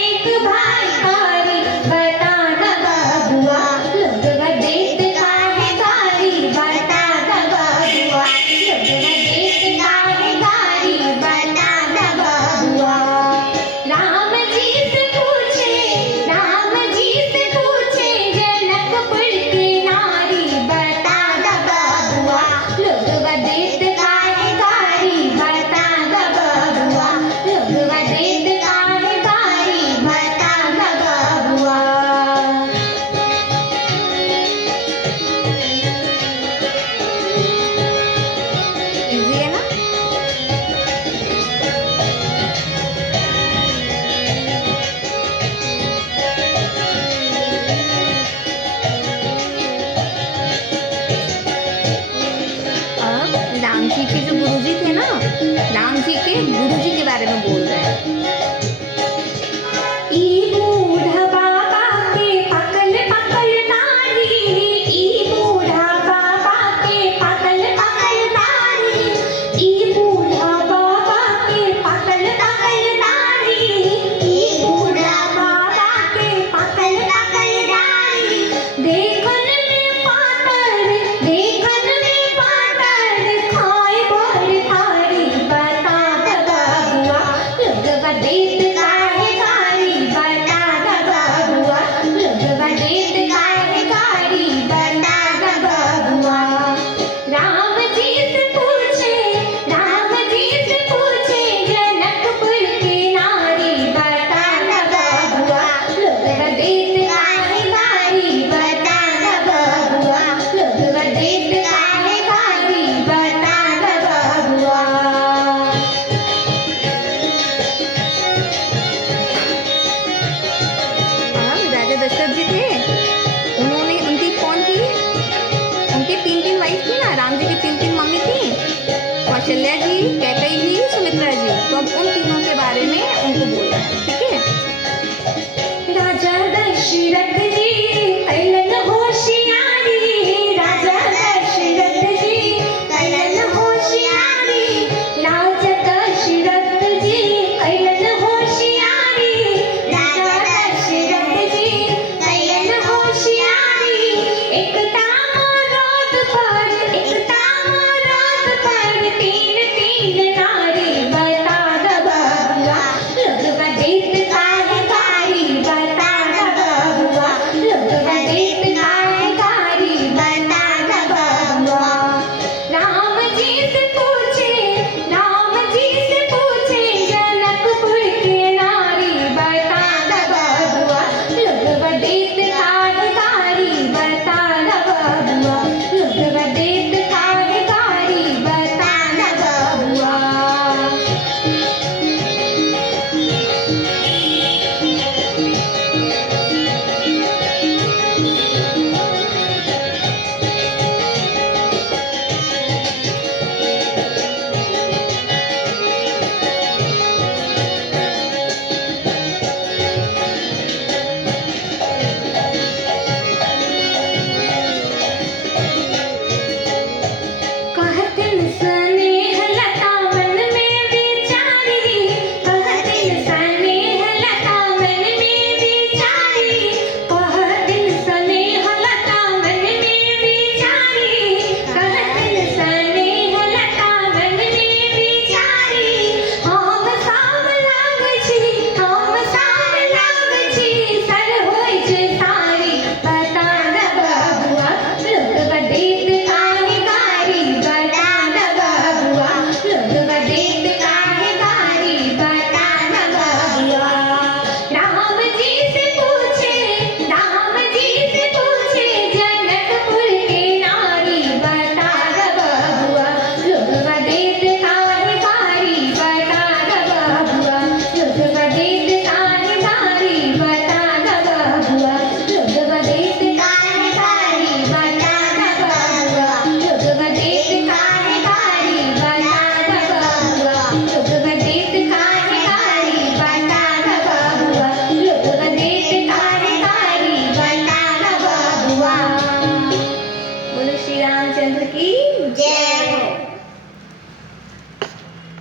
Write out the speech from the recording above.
एक भाई कारी बता द बबुआ लोगवा देत काहे गारी बता द बबुआ लोगवा देत काहे गारी बता द बबुआ राम जी से पूछे जनकपुर की नारी बता द बबुआ लोगवा देत काहे गारी बता द बबुआ लोगवा देत काहे गारी बता द बबुआ इजी है ना। अब राम जी के जो गुरुजी थे ना, राम जी के गुरुजी के बारे में बोल रहे हैं। ई बूढ़ा बाबा के पकल पकल नारी ई बूढ़ा बाबा के पकल पकल नारी ई बूढ़ा बाबा के पकल पकल नारी ई बूढ़ा बाबा के पकल पकल नारी देखन में पातर खाए भर थारी बता द बबुआ लोगवा देत काहे गारी बता द बबुआ लोगवा देत काहे गारी बता द बबुआ राम जी से पूछे जनकपुर की नारी बता द बबुआ लोगवा देत काहे गारी बता द बबुआ लोगवा देत काहे गारी बता द बबुआ राजा दशरथ जी थे, उन्होंने उनकी कौन थी, उनके तीन वाइफ थी ना, राम जी की तीन मम्मी थी, कौशल्या जी, कैकेयी जी, सुमित्रा जी। तो अब उन तीनों के बारे में उनको बोल रहा है, ठीक है। राजा दशरथ जी